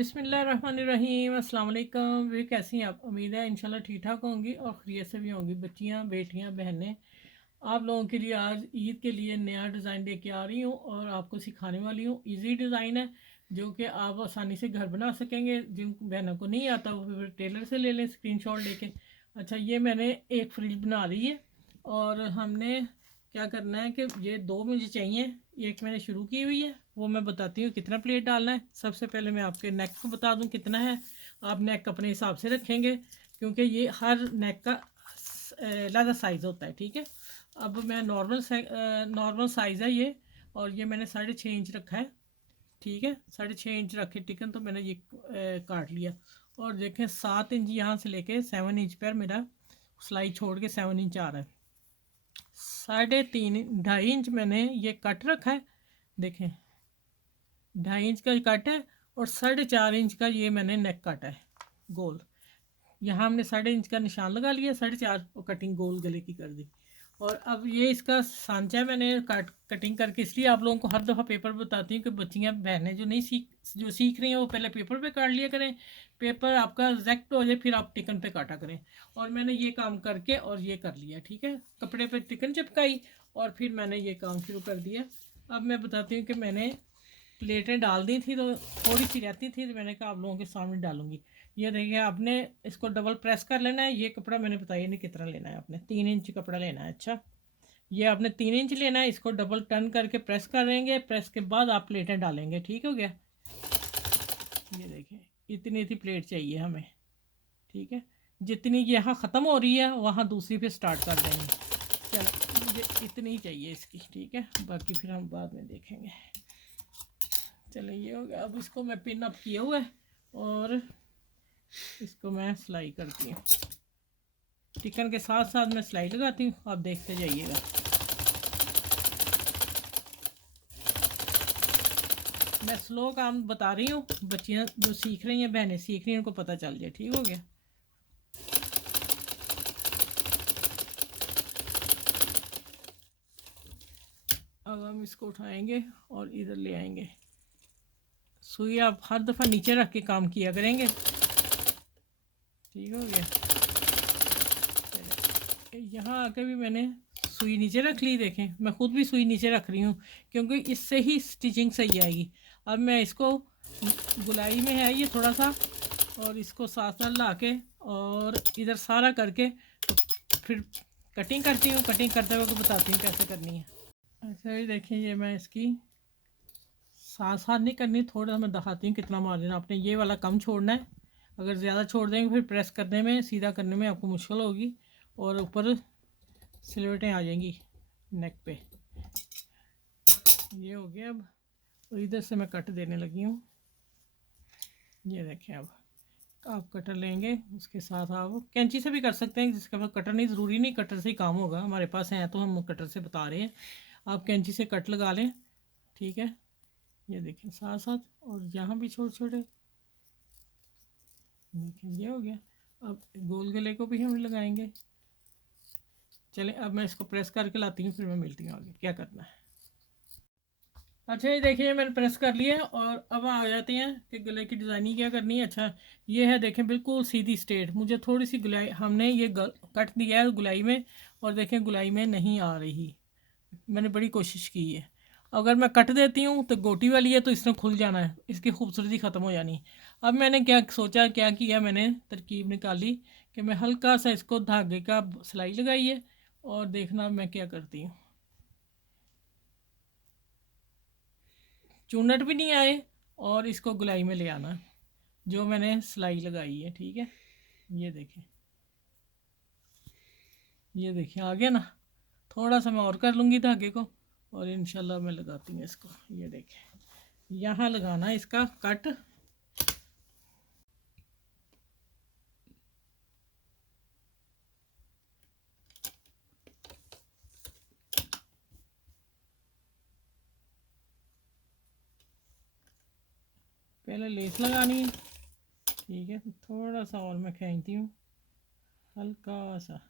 बिस्मिल्लाहिर्रहमानिर्रहीम, अस्सलाम वालेकुम। वे कैसी हैं आप? उम्मीद है इंशाल्लाह ठीक ठाक होंगी और खैरियत से भी होंगी। बच्चियां, बेटियां, बहनें, आप लोगों के लिए आज ईद के लिए नया डिज़ाइन लेके आ रही हूँ और आपको सिखाने वाली हूँ। इजी डिज़ाइन है जो कि आप आसानी से घर बना सकेंगे। जिन बहनों को नहीं आता वो फिर टेलर से ले लें स्क्रीनशॉट लेके। अच्छा, ये मैंने एक फ्रिल बना ली है और हमने क्या करना है कि ये दो मुझे चाहिए। एक मैंने शुरू की हुई है, वो मैं बताती हूँ कितना प्लेट डालना है। सबसे पहले मैं आपके नेक को बता दूँ कितना है। आप नेक अपने हिसाब से रखेंगे क्योंकि ये हर नेक का अलग साइज़ होता है, ठीक है। अब मैं नॉर्मल साइज़ है ये, और ये मैंने 6.5 इंच रखा है, ठीक है। 6.5 इंच रखे टिकन, तो मैंने ये काट लिया। और देखें 7 इंच यहाँ से लेके 7 इंच पर मेरा सिलाई छोड़ के 7 इंच आ रहा है। 2.5 इंच मैंने ये कट रखा है, देखें 2.5 इंच का कट है। और 4.5 इंच का ये मैंने नेक काटा है गोल। यहाँ हमने 1.5 इंच का निशान लगा लिया, 4.5 कटिंग गोल गले की कर दी। और अब ये इसका सांचा मैंने कटिंग करके इसलिए आप लोगों को हर दफ़ा पेपर बताती हूँ कि बच्चियाँ बहनें जो सीख रही हैं वो पहले पेपर पे काट लिया करें। पेपर आपका एग्जैक्ट हो जाए फिर आप टिकन पे काटा करें। और मैंने ये काम करके और ये कर लिया, ठीक है। कपड़े पे टिकन चिपकाई और फिर मैंने ये काम शुरू कर दिया। अब मैं बताती हूँ कि मैंने प्लेटें डाल दी थी तो थोड़ी सी रहती थी, तो मैंने कहा आप लोगों के सामने डालूंगी। ये देखिए, आपने इसको डबल प्रेस कर लेना है। ये कपड़ा मैंने बताया नहीं कितना लेना है, आपने 3 इंच कपड़ा लेना है। अच्छा, ये आपने 3 इंच लेना है, इसको डबल टर्न करके प्रेस करेंगे। प्रेस के बाद आप प्लेटें डालेंगे, ठीक हो गया। ये देखिए, इतनी सी प्लेट चाहिए हमें, ठीक है। जितनी यहाँ ख़त्म हो रही है वहाँ दूसरी पे स्टार्ट कर देंगे। चलो, मुझे इतनी ही चाहिए इसकी, ठीक है। बाकी फिर हम बाद में देखेंगे। चलो, ये हो गया। अब इसको मैं पिन अप किया हुआ है और इसको मैं सिलाई करती हूँ। चिकन के साथ साथ मैं सिलाई लगाती हूँ, आप देखते जाइएगा। मैं स्लो काम बता रही हूँ, बच्चियाँ जो सीख रही हैं, बहनें सीख रही हैं, उनको पता चल जाए, ठीक हो गया। अब हम इसको उठाएंगे और इधर ले आएंगे। सुई आप हर दफ़ा नीचे रख के काम किया करेंगे, ठीक हो गया। यहाँ आके भी मैंने सुई नीचे रख ली, देखें मैं ख़ुद भी सुई नीचे रख रही हूँ क्योंकि इससे ही स्टिचिंग सही आएगी। अब मैं इसको गुलाई में है ये थोड़ा सा, और इसको साथ साथ ला के और इधर सारा करके फिर कटिंग करती हूँ। कटिंग करते हुए बताती हूँ कैसे करनी है। अच्छा, ये देखिए, ये मैं इसकी साथ साथ नहीं करनी, थोड़ा मैं दिखाती हूँ कितना मार्जिन। आपने ये वाला कम छोड़ना है, अगर ज़्यादा छोड़ देंगे फिर प्रेस करने में, सीधा करने में आपको मुश्किल होगी और ऊपर सिलवटें आ जाएंगी नेक पे। ये हो गया। अब इधर से मैं कट देने लगी हूँ। ये देखें, अब आप कटर लेंगे, उसके साथ आप कैंची से भी कर सकते हैं, जिसके पास कटर नहीं, ज़रूरी नहीं कटर से ही काम होगा। हमारे पास है तो हम कटर से बता रहे हैं। आप कैंची से कट लगा लें, ठीक है। ये देखें साथ साथ, और यहाँ भी छोटे छोटे, देखिए ये हो गया। अब गोल गले को भी हम लगाएंगे। चलें, अब मैं इसको प्रेस करके लाती हूँ, फिर मैं मिलती हूँ आगे क्या करना है। अच्छा, ये देखिए मैंने प्रेस कर लिया है और अब आ जाते हैं कि गले की डिज़ाइनिंग क्या करनी है। अच्छा, ये है देखें बिल्कुल सीधी स्ट्रेट। मुझे थोड़ी सी गुलाई, हमने ये कट दिया है गुलाई में, और देखें गुलाई में नहीं आ रही। मैंने बड़ी कोशिश की है। अगर मैं कट देती हूँ तो गोटी वाली है तो इसने खुल जाना है, इसकी खूबसूरती ख़त्म हो जानी। अब मैंने क्या सोचा, क्या किया, मैंने तरकीब निकाली कि मैं हल्का सा इसको धागे का सिलाई लगाई है। और देखना मैं क्या करती हूँ, चूनट भी नहीं आए, और इसको गुलाई में ले आना जो मैंने सिलाई लगाई है, ठीक है। ये देखें, ये देखिए आ गया ना। थोड़ा सा मैं और कर लूँगी धागे को और इंशाल्लाह मैं लगाती हूँ इसको। ये देखें, यहाँ लगाना है इसका कट। पहले लेस लगानी है, ठीक है। थोड़ा सा और मैं खींचती हूँ, हल्का सा।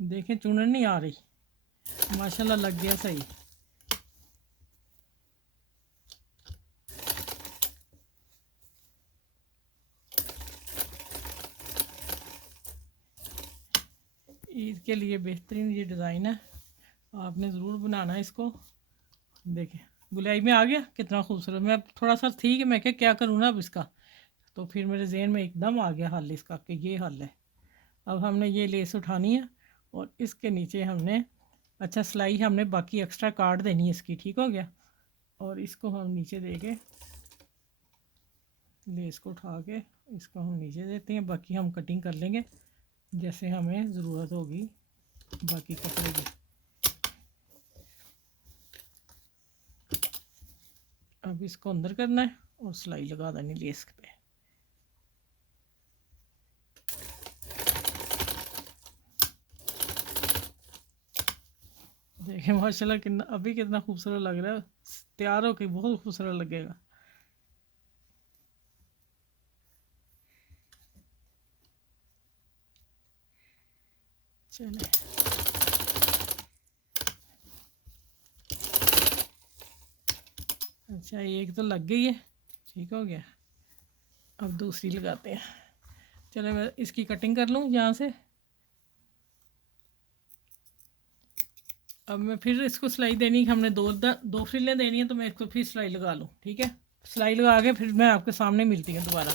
देखें चुनर नहीं आ रही, माशाल्लाह लग गया सही। ईद के लिए बेहतरीन ये डिज़ाइन है, आपने ज़रूर बनाना है इसको। देखिए गुलाई में आ गया कितना खूबसूरत। मैं थोड़ा सा थी कि मैं क्या करूँ ना अब इसका, तो फिर मेरे जहन में एकदम आ गया हल इसका कि ये हल है। अब हमने ये लेस उठानी है और इसके नीचे हमने अच्छा सिलाई हमने बाकी एक्स्ट्रा काट देनी है इसकी, ठीक हो गया। और इसको हम नीचे दे के लेस को उठा के इसको हम नीचे देते हैं, बाकी हम कटिंग कर लेंगे जैसे हमें ज़रूरत होगी बाकी कपड़े की। अब इसको अंदर करना है और सिलाई लगा देनी लेस पे। देखिए माशाल्लाह कितना अभी कितना खूबसूरत लग रहा है, तैयार होके बहुत खूबसूरत लगेगा। चले अच्छा एक तो लग गई है, ठीक हो गया। अब दूसरी लगाते हैं। चलो मैं इसकी कटिंग कर लूँ यहाँ से। अब मैं फिर इसको सिलाई देनी, हमने दो फ्रिलें देनी है, तो मैं इसको फिर सिलाई लगा लूँ, ठीक है। सिलाई लगा के फिर मैं आपके सामने मिलती हूँ दोबारा।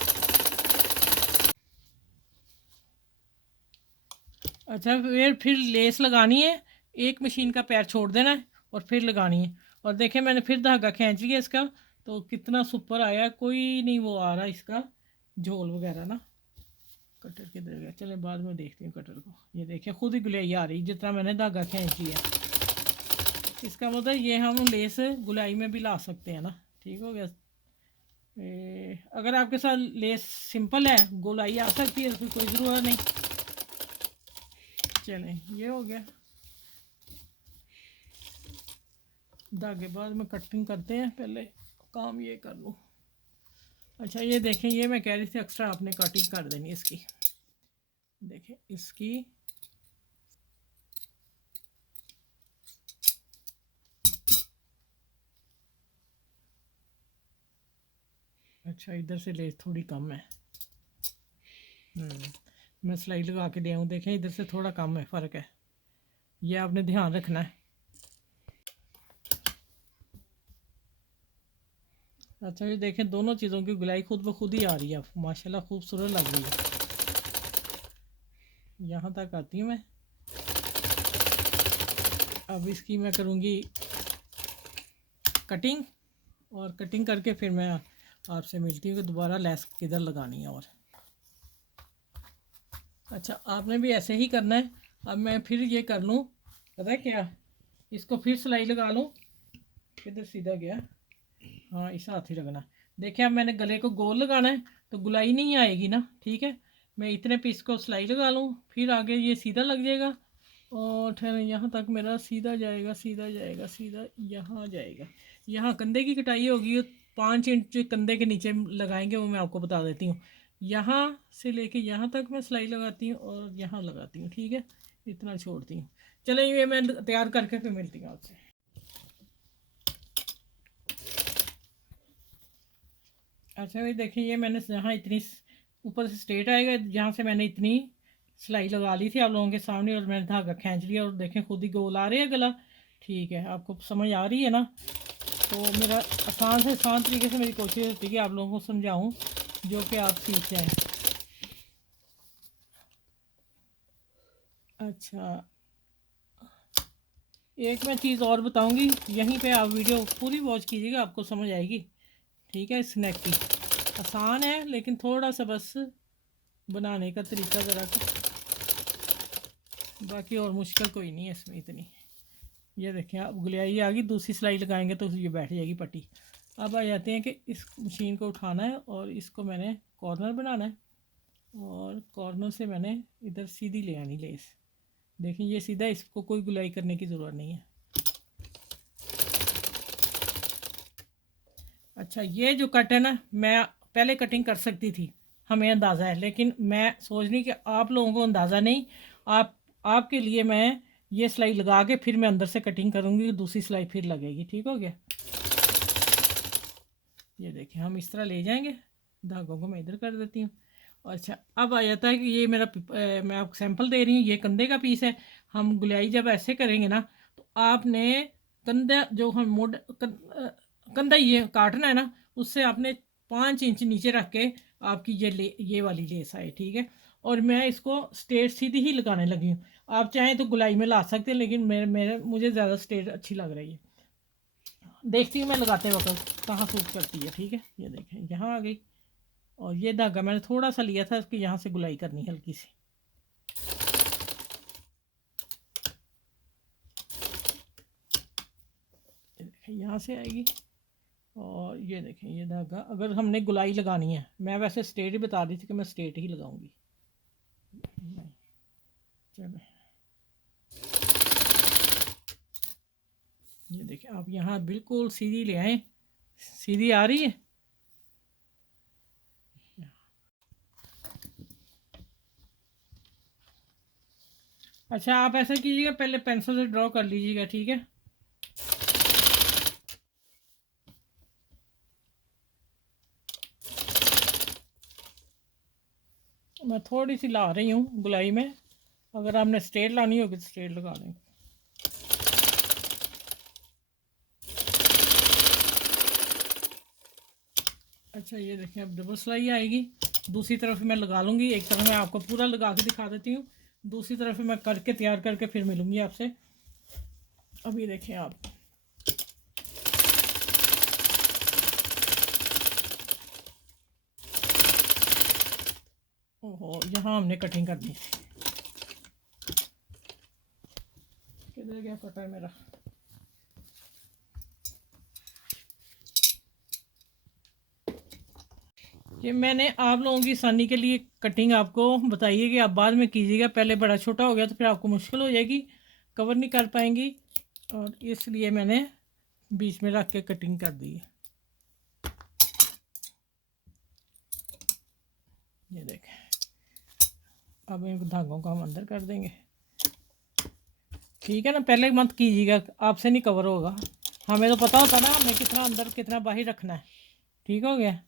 अच्छा फिर लेस लगानी है, एक मशीन का पैर छोड़ देना है और फिर लगानी है। और देखें मैंने फिर धागा खींच लिया इसका, तो कितना सुपर आया, कोई नहीं वो आ रहा इसका झोल वगैरह ना। कटर किधर गया, चले बाद में देखती हूँ कटर को। ये देखिए खुद ही गुलाई आ रही जितना मैंने धागा खींच लिया। इसका मतलब ये हम लेस गुलाई में भी ला सकते हैं ना, ठीक हो गया। अगर आपके साथ लेस सिंपल है, गुलाई आ सकती है, उसकी कोई ज़रूरत नहीं। चलें ये हो गया, धागे बाद में कटिंग करते हैं, पहले काम ये कर लूँ। अच्छा ये देखें, ये मैं कह रही थी एक्स्ट्रा आपने कटिंग कर देनी इसकी। देखें इसकी अच्छा इधर से लेस थोड़ी कम है। मैं सिलाई लगा के दे आऊँ, देखें इधर से थोड़ा कम है, फ़र्क है, ये आपने ध्यान रखना है। अच्छा ये देखें दोनों चीज़ों की गुलाई खुद ब खुद ही आ रही है, माशाल्लाह खूबसूरत लग रही है। यहाँ तक आती हूँ मैं। अब इसकी मैं करूँगी कटिंग, और कटिंग करके फिर मैं आपसे मिलती हूँ कि दोबारा लेस किधर लगानी है। और अच्छा आपने भी ऐसे ही करना है। अब मैं फिर ये कर लूँ, पता है क्या, इसको फिर सिलाई लगा लूँ। किधर सीधा गया, हाँ इस हाथ ही लगना। देखिए अब मैंने गले को गोल लगाना है तो गुलाई नहीं आएगी ना, ठीक है। मैं इतने पीस को सिलाई लगा लूँ, फिर आगे ये सीधा लग जाएगा। और फिर यहाँ तक मेरा सीधा जाएगा, सीधा जाएगा, सीधा यहाँ जाएगा। यहाँ कंधे की कटाई होगी, 5 इंच कंधे के नीचे लगाएंगे, वो मैं आपको बता देती हूँ। यहाँ से लेके यहाँ तक मैं सिलाई लगाती हूँ और यहाँ लगाती हूँ, ठीक है, इतना छोड़ती हूँ। चलो ये मैं तैयार करके फिर मिलती हूँ आपसे। अच्छा भाई देखिए, ये मैंने यहाँ इतनी ऊपर से स्ट्रेट आएगा, यहाँ से मैंने इतनी सिलाई लगा ली थी आप लोगों के सामने, और मैंने धागा खींच लिया, और देखें खुद ही गोल आ रहे हैं गला। ठीक है, आपको समझ आ रही है ना। तो मेरा आसान से आसान तरीके से मेरी कोशिश होती है कि आप लोगों को समझाऊं जो कि आप सीख जाएं। अच्छा एक मैं चीज़ और बताऊंगी, यहीं पे आप वीडियो पूरी वॉच कीजिएगा, आपको समझ आएगी, ठीक है। स्नैक की आसान है, लेकिन थोड़ा सा बस बनाने का तरीका ज़रा बाकी और मुश्किल कोई नहीं है इसमें इतनी। ये देखें अब गुलियाई आ गई, दूसरी सिलाई लगाएंगे तो ये बैठ जाएगी पट्टी। अब आ जाते हैं कि इस मशीन को उठाना है और इसको मैंने कॉर्नर बनाना है, और कॉर्नर से मैंने इधर सीधी ले आनी लेस। देखें ये सीधा, इसको कोई गुलाई करने की ज़रूरत नहीं है। अच्छा ये जो कट है ना, मैं पहले कटिंग कर सकती थी, हमें अंदाज़ा है, लेकिन मैं सोच रही कि आप लोगों को अंदाज़ा नहीं, आपके लिए मैं ये सिलाई लगा के फिर मैं अंदर से कटिंग करूँगी, दूसरी सिलाई फिर लगेगी, ठीक हो गया। ये देखिए हम इस तरह ले जाएंगे, धागों को मैं इधर कर देती हूँ, अच्छा, अब आ जाता है कि ये मेरा मैं आपको सैंपल दे रही हूँ, ये कंधे का पीस है। हम गुलाई जब ऐसे करेंगे ना, तो आपने कंधा जो हम कंधा ये काटना है ना, उससे आपने 5 इंच नीचे रख के आपकी ये वाली लेस आए, ठीक है। और मैं इसको स्ट्रेट सीधी ही लगाने लगी हूँ। आप चाहें तो गुलाई में ला सकते हैं, लेकिन मेरे मुझे ज़्यादा स्ट्रेट अच्छी लग रही है। देखती हूँ मैं लगाते वक्त कहाँ सूट करती है, ठीक है। ये देखें यहाँ आ गई, और ये धागा मैंने थोड़ा सा लिया था, इसकी यहाँ से गुलाई करनी हल्की सी। ये देखें यहाँ से आएगी, और ये देखें ये धागा अगर हमने गुलाई लगानी है, मैं वैसे स्ट्रेट ही बता रही थी कि मैं स्ट्रेट ही लगाऊंगी। चलो ये देखें आप यहाँ बिल्कुल सीधी ले आए, सीधी आ रही है। अच्छा, आप ऐसा कीजिएगा, पहले पेंसिल से ड्रॉ कर लीजिएगा, ठीक है। मैं थोड़ी सी ला रही हूँ गुलाई में, अगर आपने स्ट्रेट लानी होगी तो स्ट्रेट लगा लें। अच्छा ये देखें अब डबल सिलाई आएगी, दूसरी तरफ मैं लगा लूँगी। एक तरफ मैं आपको पूरा लगा के दिखा देती हूँ, दूसरी तरफ मैं करके तैयार करके फिर मिलूँगी आपसे। अभी देखें आप, ओहो यहाँ हमने कटिंग करनी थी। किधर गया कटर मेरा? ये मैंने आप लोगों की आसानी के लिए कटिंग आपको बताइए कि आप बाद में कीजिएगा, पहले बड़ा छोटा हो गया तो फिर आपको मुश्किल हो जाएगी, कवर नहीं कर पाएंगी, और इसलिए मैंने बीच में रख के कटिंग कर दी है। ये देखें, अब इन धागों को हम अंदर कर देंगे, ठीक है ना। पहले मत कीजिएगा, आपसे नहीं कवर होगा, हमें तो पता होता ना हमें कितना अंदर कितना बाहर रखना है। ठीक हो गया।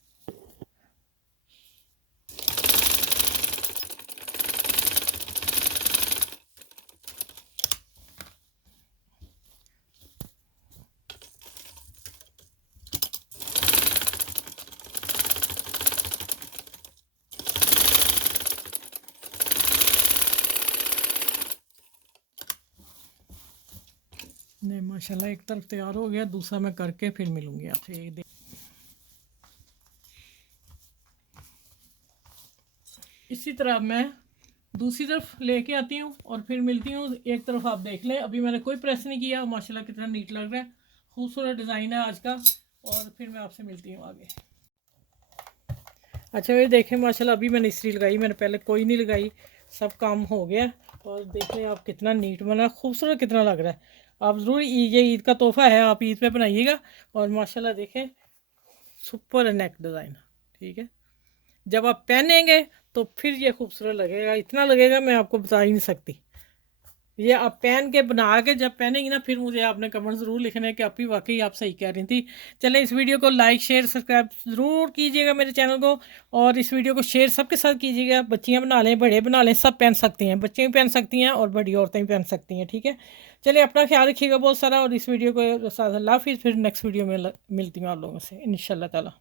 नहीं माशाल्लाह, एक तरफ तैयार हो गया, दूसरा मैं करके फिर मिलूंगी आपसे। एक इसी तरह मैं दूसरी तरफ लेके आती हूँ और फिर मिलती हूँ। एक तरफ आप देख लें, अभी मैंने कोई प्रेस नहीं किया, माशाल्लाह कितना नीट लग रहा है, खूबसूरत डिज़ाइन है आज का। और फिर मैं आपसे मिलती हूँ आगे। अच्छा ये देखें माशाल्लाह, अभी मैंने इस्त्री लगाई, मैंने पहले कोई नहीं लगाई, सब काम हो गया। और देख लें आप कितना नीट बना, खूबसूरत कितना लग रहा है। आप ज़रूर, ये ईद का तोहफ़ा है, आप ईद पे बनाइएगा। और माशाल्लाह देखें सुपर नेक डिज़ाइन, ठीक है। जब आप पहनेंगे तो फिर ये खूबसूरत लगेगा, इतना लगेगा मैं आपको बता ही नहीं सकती। ये आप पहन के बना के जब पहनेंगी ना, फिर मुझे आपने कमेंट ज़रूर लिखना कि आप ही वाकई आप सही कह रही थी। चलें, इस वीडियो को लाइक शेयर सब्सक्राइब ज़रूर कीजिएगा मेरे चैनल को, और इस वीडियो को शेयर सबके साथ कीजिएगा। बच्चियाँ बना लें, बड़े बना लें, सब पहन सकती हैं, बच्चे भी पहन सकती हैं और बड़ी औरतें भी पहन सकती हैं, ठीक है। चलिए अपना ख्याल रखिएगा बहुत सारा, और इस वीडियो को साथ अल्लाह हाफिज़। फिर नेक्स्ट वीडियो में मिलती हूँ आप लोगों से इंशाल्लाह ताला।